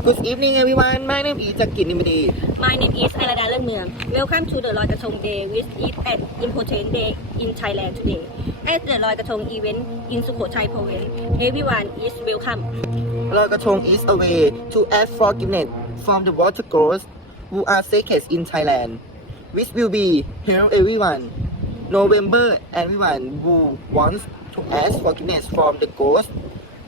Good evening everyone. My name is Jakin Nimadi. My name is Alada Leung Welcome to the Loi Katong Day, which is an important day in Thailand today. At the Loi Katong event in Sukhothai province, everyone is welcome. Loi Katong is a way to ask forgiveness from the water gods who are sacred in Thailand, which will be here, everyone November. Everyone who wants to ask forgiveness from the ghosts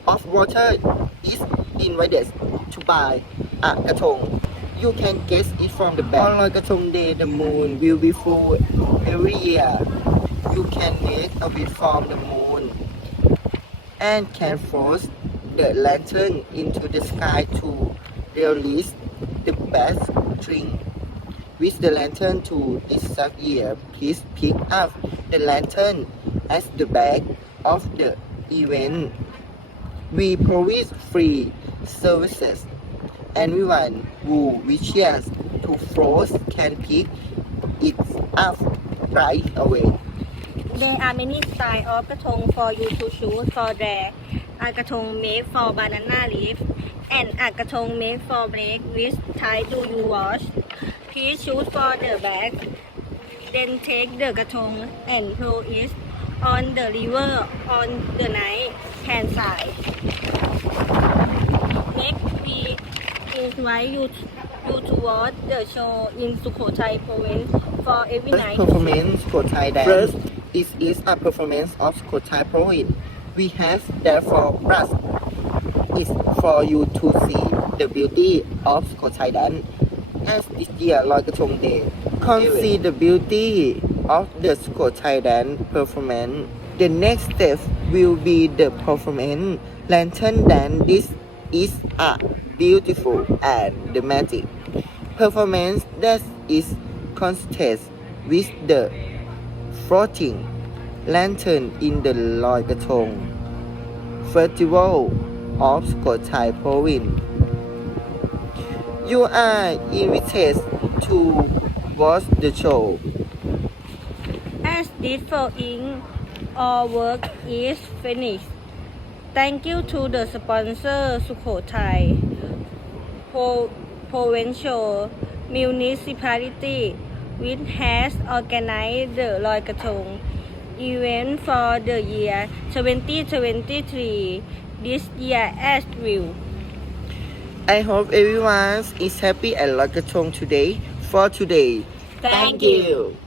of water is invited to buy a katong. You can guess it from the back. On Loi Katong Day, the moon will be full every year. You can get a bit from the moon and can force the lantern into the sky to release the best drink with the lantern to this year. Please pick up the lantern as the bag of the event. We provide free services. Anyone who wishes to float can pick it up right away. There are many style of กระทง for you to choose for there อากระทง made for banana leaf and อากระทง made for black which type do you wash please choose for the bag then take the กระทง and throw it on the river on the night hand side next we invite you you to watch the show in Sukhothai province for every First night performance for Thai dance. First, it is a performance of Sukhothai province. We have therefore plus is for you to see the beauty of Sukhothai dance. As this year Loi Kachong Day, come see the beauty of the Sukhothai dance performance. The next step will be the performance lantern dance. This is a beautiful and dramatic performance that is contest with the floating lantern in the Loi Katong Festival of Skotai Province. You are invited to watch the show. As this following all work is finished. Thank you to the sponsor Sukhothai Pro- Provincial Municipality which has organized the Loi Katong event for the year 2023 this year as well. I hope everyone is happy at Loi Katong today for today. Thank you.